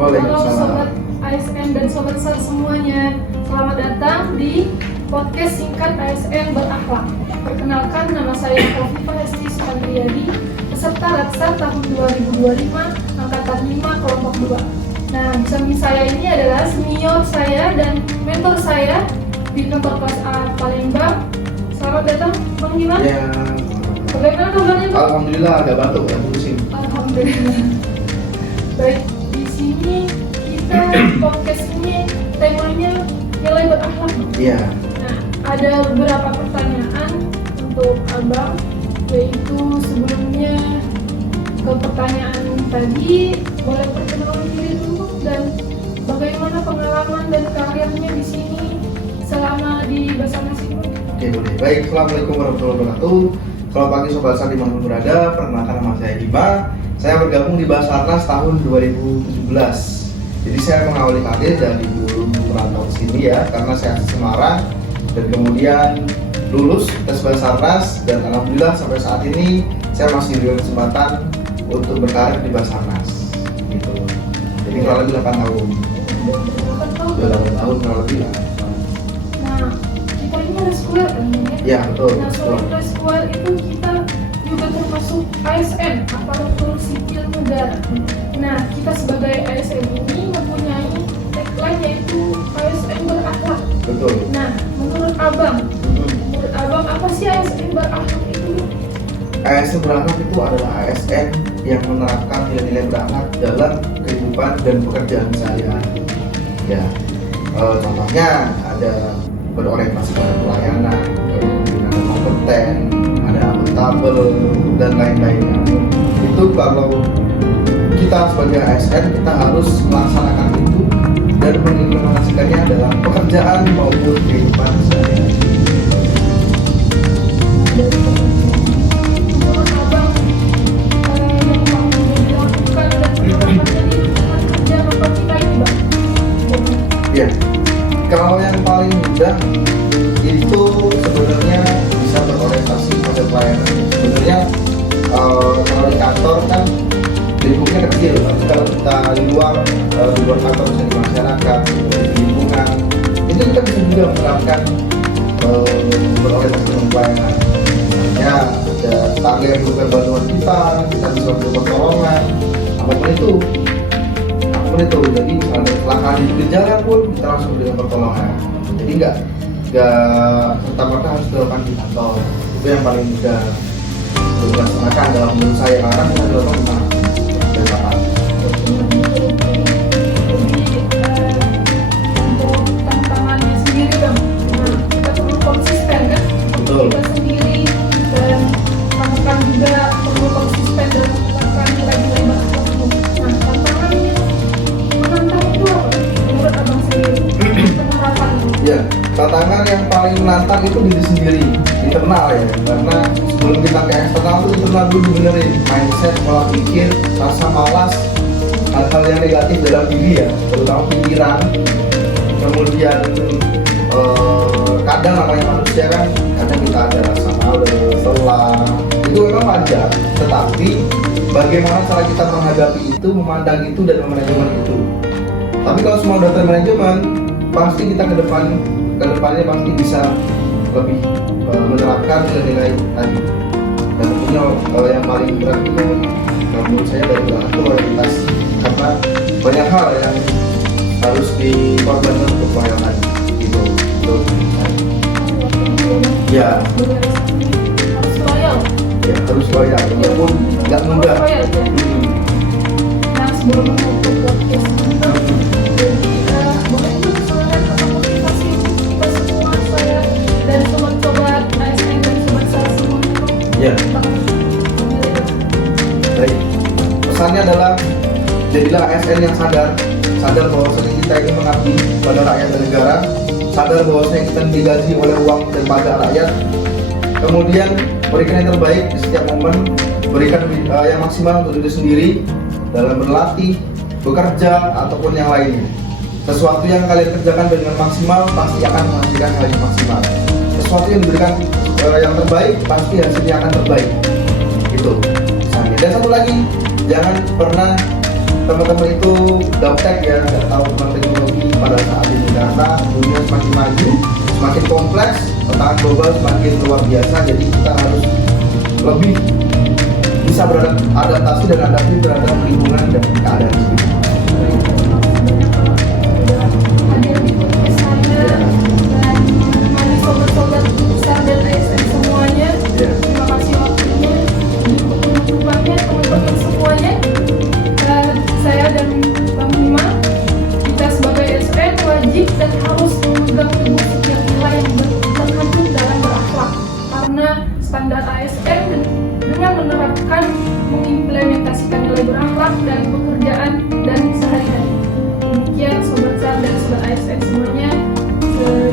Halo Sobat ASN dan Sobat SAR semuanya. Selamat datang di podcast singkat ASN berakhlak. Perkenalkan, nama saya Khofifah Hesti Sukandriyadi, peserta Latsar tahun 2025, angkatan 5, kelompok 2. Nah, samping saya ini adalah senior saya dan mentor saya di kantor kelas A Palembang. Selamat datang, Bang Dimas. Ya, Bagaimana kabarnya, Bang? alhamdulillah agak batuk ya, pusing. Alhamdulillah. Baik, di sini kita podcast ini temanya nilai berakhlak. Iya. Nah, ada beberapa pertanyaan untuk Abang, yaitu sebelumnya ke pertanyaan tadi, boleh perkenalan diri dulu dan bagaimana pengalaman dan karirnya di sini selama di Basarnas ini? Oke, boleh. Baik, assalamualaikum warahmatullahi wabarakatuh. Selamat pagi Sobat SAR dimanapun berada. Perkenalkan, nama saya Dima. Saya bergabung di Basarnas tahun 2017. Jadi saya mengawali karir dari dulu merantau ke sini ya, karena saya asli Semarang dan kemudian lulus tes Basarnas dan alhamdulillah sampai saat ini saya masih diberi kesempatan untuk berkarir di Basarnas. Gitu. Jadi kurang lebih 8 tahun. Sudah 8 tahun kurang lebih lah. Nah, kita ini ada sekolah kan? Ya, betul. Nah, selain sekolah itu kita juga termasuk ASN, aparatur sipil negara. Nah, kita sebagai ASN ini mempunyai tagline yaitu ASN berakhlak. Betul. Nah, menurut Abang apa sih ASN berakhlak itu? ASN berakhlak itu adalah ASN yang menerapkan nilai-nilai berakhlak dalam kehidupan dan pekerjaan sehari-hari. Ya, contohnya ada berorientasi pada pelayanan, kemudian kompeten, ada akuntabel dan lain-lainnya. Itu kalau kita sebagai ASN kita harus melaksanakan itu dan mengimplementasikannya dalam pekerjaan maupun kehidupan sehari-hari. Menurut Abang, yang paling dilakukan dan menerapkannya di lingkungan kerja apa kita ini, Bang? Ya, kalau yang paling mudah itu sebenarnya bisa berorientasi pada pelayanan. Sebenarnya kalau di kantor kan lingkupnya kecil, tapi kalau kita di luar kantor, misalnya di masyarakat, di lingkungan, itu kita bisa juga menerapkan berorientasi dengan pelayanan. Misalnya ada tetangga yang butuhkan bantuan kita bisa beri pertolongan, apapun itu. Jadi misalnya ada kecelakaan di pinggir jalan pun kita langsung berikan pertolongan. Jadi nggak serta-merta harus dilakukan di kantor. Itu yang paling mudah dilaksanakan dalam menurut saya, karena kita dilakukan di mana dan kapan. Untuk tantangannya sendiri, Bang, nah, kita perlu konsisten kan? Betul. Kita sendiri dan lakukan juga perlu konsisten dalam melakukan nilai-nilai berakhlak itu. Nah, tantangannya menantang itu apa? Menurut Abang sendiri penerapan itu. Ya, tantangan yang paling menantang itu diri sendiri, internal ya, karena sebelum kita ke eksternal itu internal dulu benerin mindset, pola pikir, rasa malas, hal-hal yang negatif dalam diri ya, terutama pikiran. Kemudian kadang namanya manusia kan, kadang kita ada rasa malas, lelah, itu memang wajar. Tetapi bagaimana cara kita menghadapi itu, memandang itu dan memanajemen itu. Tapi kalau semua udah termanajemen, pasti kita kedepannya pasti bisa lebih menerapkan nilai-nilai tadi. Dan tentunya yang paling berat itu menurut saya dari belakang itu orientasi, karena banyak hal yang harus dikorbankan untuk pelayanan gitu. Ya, Harus loyal. ya harus loyal, walaupun nggak mudah. Harus loyal, ya. Nah, sebelum menutup podcast ini, Bang, jadi boleh juga saran atau motivasi untuk kita semua, saya dan sobat-sobat ASN dan sobat saya semuanya, Bang. Ya. Bang, Baik, pesannya adalah jadilah ASN yang sadar bahwasanya kita ini mengabdi pada rakyat dan negara, sadar bahwasanya kita digaji oleh uang dan pajak rakyat. Kemudian berikan yang terbaik di setiap momen, berikan yang maksimal untuk diri sendiri dalam berlatih, bekerja ataupun yang lainnya. Sesuatu yang kalian kerjakan dengan maksimal pasti akan menghasilkan hal yang maksimal. Sesuatu yang diberikan yang terbaik pasti hasilnya akan terbaik. Gitu. Dan satu lagi, jangan pernah teman-teman itu gaptek ya, nggak tahu tentang teknologi pada saat ini karena dunia semakin maju, semakin kompleks, tantangan global semakin luar biasa, jadi kita harus lebih bisa beradaptasi dan adaptif terhadap lingkungan dan keadaan sekitar. Hadir di podcast saya dan menemani sobat-sobat besar dan ASN semuanya. Ya. Terima kasih waktunya, dukungannya teman-teman semuanya. Dan saya dan Bang Bima, kita sebagai ASN wajib dan harus memegang teguh setiap nilai yang terkandung dalam berakhlak, karena standar ASN dengan menerapkan mengimplementasikan nilai berakhlak dan pekerjaan dan sehari-hari. Demikian sobat SAR dan sobat ASN semuanya,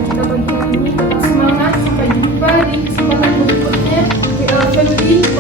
kita pagi hari ini tetap semangat, sampai jumpa di kesempatan berikutnya. We are family.